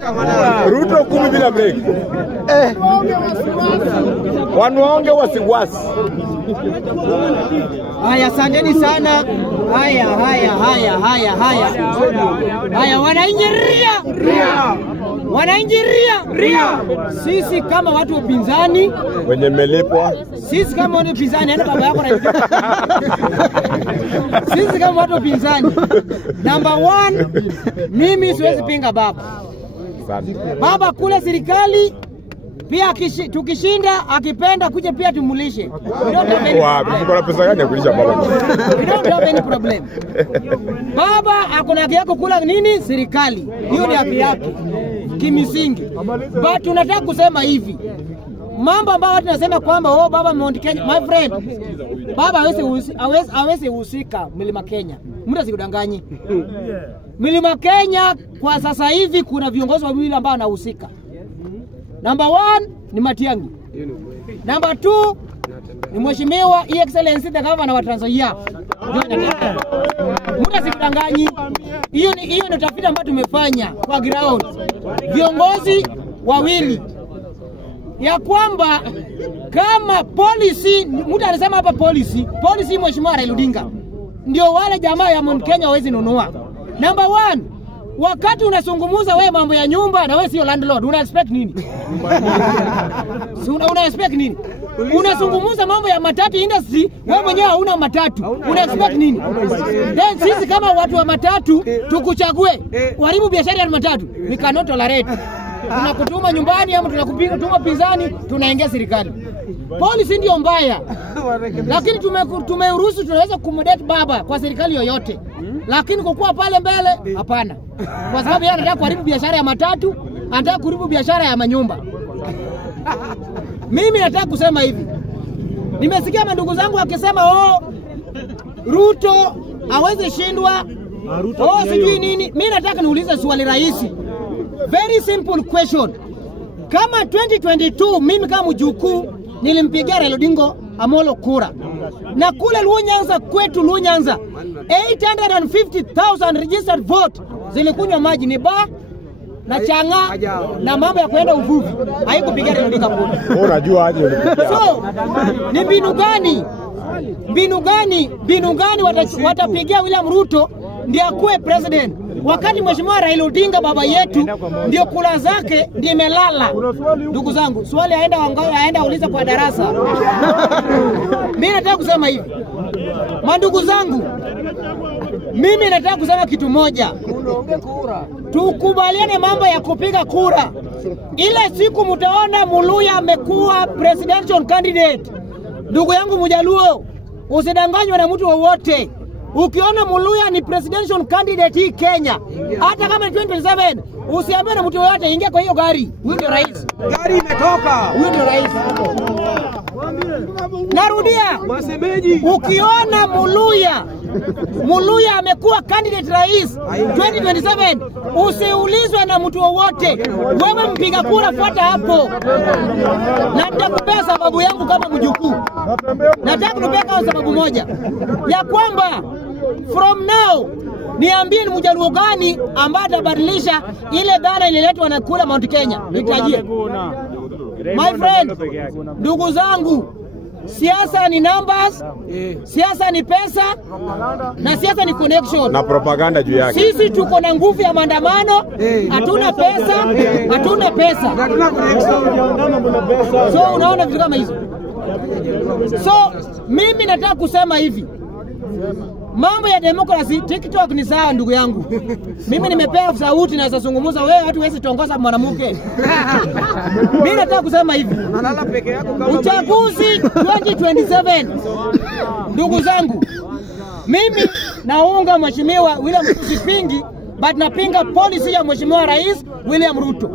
Ruto 10 bila break. Wanaonge wasiwasi. Haya, asanteni sana. Haya, wanainjiria. Sisi kama watu upinzani Wenye melipwa. Sisi kama watu upinzani, hata baba yako na sisi kama watu upinzani, number 1, mimi siwezi pinga baba. Baba kule serikali pia tukishinda akipenda kuja pia tumulishe. Kuna pesa gani ya kulisha baba? We don't have any problem. Baba akona haki yako kula nini serikali. Hiyo ni haki yake kimisingi. But tunataka kusema hivi. Mambo ambayo watu nasema kwamba baba Mount Kenya, my friend. Baba hawezi husika Mlima Kenya. Mtu asikudanganyi. Mlima Kenya kwa sasa hivi kuna viongozi wawili ambao wanahusika. Number 1 ni Matiang'i. Number 2 ni Mheshimiwa Excellency the Governor wa Trans Nzoia. Muda sikudanganyi. Hiyo ni tafiti ambayo tumefanya kwa ground. Viongozi wawili. Ya kwamba kama policy, mtu anasema hapa policy Mheshimiwa Raila Odinga. Ndio wale jamaa ya Mount Kenya hawezi nunua. Number 1, wakati unazungumza wewe mambo ya nyumba na wewe sio landlord, una expect nini? Una expect nini? Unazungumza mambo ya matatu industry, wewe mwenyewe hauna matatu. Una expect nini? Then sisi kama watu wa matatu tukuchague, waribu biashara ya matatu, we cannot tolerate. Tunakutuma nyumbani ama tunakupiga tuma pinzani, tunaingia serikali. Policy ndio mbaya. Lakini tumeruhusu tunaweza kumdate baba kwa serikali yoyote. Lakini kukua pale mbele hapana. Kwa sababu yeye anataka kuharibu biashara ya matatu, anataka kuharibu biashara ya manyumba. Mimi nataka kusema hivi. Nimesikia mandugu zangu wakisema Ruto hawezi shindwa. Sijui nini. Mimi nataka niulize swali rahisi. Very simple question. Kama 2022 mimi kama mjukuu nilimpigia Raila Odinga Amolo kura. Na kule Luo-Nyanza kwetu Luo-Nyanza 850,000 registered vote zilikunywa maji ni na changa na mambo ya kwenda uvuvi. Haikupigia Raila Odinga kura. Unajua aje? So, ni mbinu gani watapigia William Ruto ndiye akuwe president? Wakati Mheshimiwa Raila Odinga baba yetu ndio kula zake ndio imelala. Ndugu zangu, swali aenda uliza kwa darasa. Mimi nataka kusema hivi. Mandugu zangu, mimi nataka kusema kitu moja. Tukubaliane mambo ya kupiga kura. Ile siku mtaona Muluya amekuwa presidential candidate. Ndugu yangu Mjaluo, usidanganywe na mtu wowote. Ukiona Muluya ni presidential candidate hii Kenya, hata kama 2027, usiambiwe na mtu yote ingia kwa hiyo gari. Huyu ndio rais. Gari imetoka. Huyu ndio rais. Narudia. Masemeji. Ukiona Muluya amekuwa candidate rais 2027, usiulizwe na mtu wote. Wewe mpiga kura fuata hapo. Na nitakupea sababu yangu kama mjukuu. Nataka kupea kwa sababu moja. Ya kwamba from now niambie ni Mjaluo gani ambaye atabadilisha ile dhana ililetwa na kula Mount Kenya. Nitajie. My friend, ndugu zangu, siasa ni numbers, siasa ni pesa, na siasa ni connection. Na propaganda juu yake. Sisi tuko na nguvu ya maandamano, hatuna pesa. So unaona vitu kama hizo. So mimi nataka kusema hivi. Mambo ya demokrasi TikTok ni sawa ndugu yangu. Mimi nimepewa sauti na zazungumza, wewe watu wezi tongoza mwanamke. Mimi nataka kusema hivi. Uchaguzi 2027. Ndugu zangu, mimi naunga Mheshimiwa William Ruto sipingi, but napinga policy ya Mheshimiwa Rais William Ruto.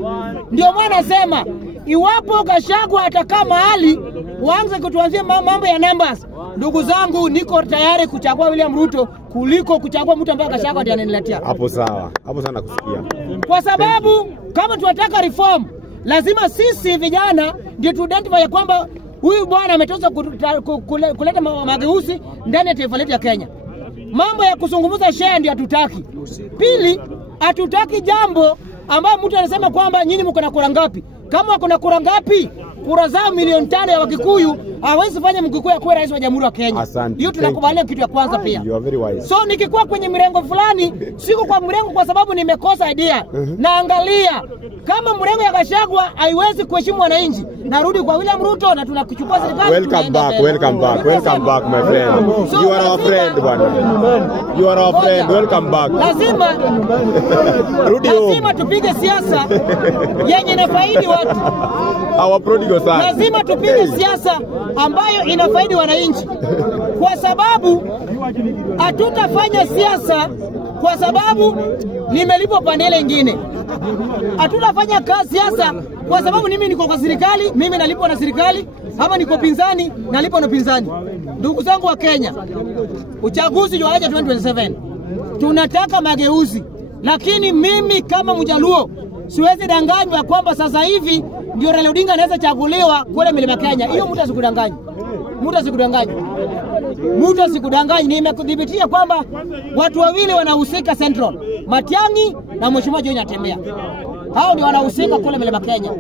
Ndio maana nasema iwapo Gachagua atakaa mahali waanze kutuanzia mambo ya numbers, ndugu zangu, niko tayari kuchagua William Ruto kuliko kuchagua mtu ambaye Gachagua ndiye ananiletea. Hapo sawa. Hapo sana kusikia. Kwa sababu kama tunataka reform, lazima sisi vijana ndio tu-identify ya kwamba huyu bwana ametoka kuleta mageuzi ndani ya taifa letu ya Kenya. Mambo ya kuzungumza share ndio hatutaki. Pili, hatutaki jambo ambayo mtu anasema kwamba nyinyi mko na kura ngapi. Kama wako na kura ngapi, kura zao 500,000 ya Wakikuyu, hawezi fanya Mkikuyu akuwe rais wa Jamhuri ya Kenya. Hiyo tunakubaliana kitu ya kwanza pia. You are very wise. So nikikuwa kwenye mrengo fulani, siko kwa mrengo kwa sababu nimekosa idea. Naangalia kama mrengo ya Gachagua haiwezi kuheshimu wananchi, narudi kwa William Ruto na tunakuchukua serikali. Welcome back my friend. So, you are our friend bwana. You are our friend. Welcome back. Lazima tupige siasa yenye inafaidi watu. Our prodigal son. Lazima tupige siasa ambayo inafaidi wananchi, kwa sababu hatutafanya siasa kwa sababu nimelipwa panele nyingine. Hatutafanya kazi siasa kwa sababu mimi niko kwa serikali, mimi nalipwa na serikali, ama niko pinzani nalipwa na pinzani. Ndugu zangu wa Kenya, uchaguzi wa 2027 tunataka mageuzi, lakini mimi kama Mjaluo siwezi danganywa kwamba sasa hivi ndio Raila Odinga anaweza chaguliwa kule Mlima Kenya. Hiyo mtu asikudanganye. Mtu asikudanganye. Nimekudhibitia kwamba watu wawili wanahusika Central, Matiang'i na Mheshimiwa John Atembea. Hao ndio wanahusika kule Mlima Kenya.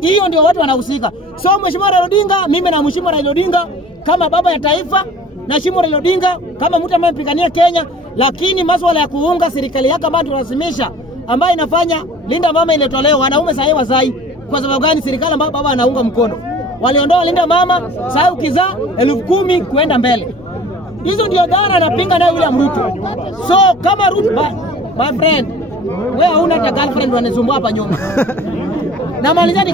Hiyo ndio watu wanahusika. So Mheshimiwa Raila Odinga, mimi na Mheshimiwa Raila Odinga kama baba ya taifa, na Mheshimiwa Raila Odinga kama mtu ambaye anapigania Kenya, lakini masuala ya kuunga serikali yake ambayo tunalazimisha, ambayo inafanya Linda Mama iletolewa, wanaume sasa wazai. Kwa sababu gani? Serikali ambayo baba anaunga mkono. Waliondoa Linda Mama, sasa ukizaa 10,000 kuenda mbele. Hizo ndio dhana anapinga nayo William Ruto. So kama Ruto, my friend, wewe hauna hata girlfriend wanasumbua hapa nyuma. Namaliza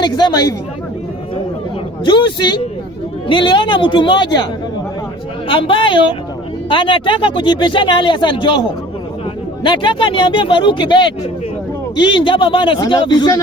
nikisema hivi. Juzi niliona mtu mmoja ambayo anataka kujipishana hali Hassan Joho. Nataka niambie Faruk Bet, hii njama ambayo anasikia vizuri.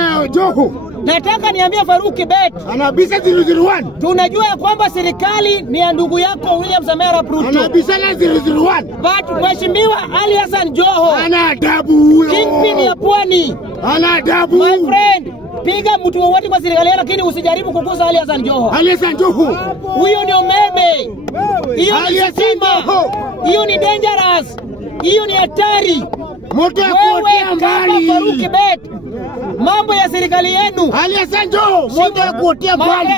Nataka niambie Faruk Bet, anabisa 001. Tunajua ya kwamba serikali ni ya ndugu yako William Samoei Arap Ruto. Anabisa 001. But Mheshimiwa Ali Hassan Joho ana adabu huyo. Kingpin ya Pwani. Ana adabu. My friend, piga mtu wowote kwa serikali lakini usijaribu kugusa Ali Hassan Joho. Ali Hassan Joho. Huyo ndio meme. Hiyo ni stima. Hiyo ni dangerous. Hiyo ni hatari. Moto ya kuotea mbali. Faruk Bet, mambo ya serikali yenu. Ali Hassan Joho, moto ya kuotea mbali.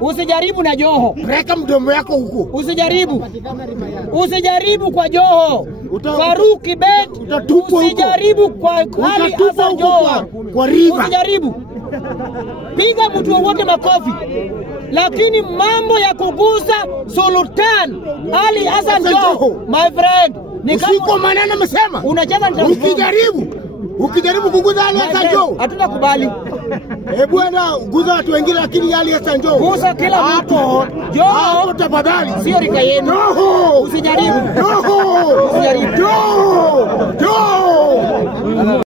Usijaribu na Joho. Weka mdomo yako huko. Usijaribu kwa Joho. Faruk Bet, usijaribu kwa Ali Hassan Joho. Kwa riba. Usijaribu. Piga mtu wote makofi. Lakini mambo ya kugusa Sultan Ali Hassan Joho, my friend, ni kama usiko maneno msema. Unacheza ukijaribu kuguza Ali Hassan Joho, hatutakubali. Bwana, guza watu wengine lakini Ali Hassan Joho. Guza kila mtu. Joho tafadhali. Sio rika yenu. Joho. Usijaribu.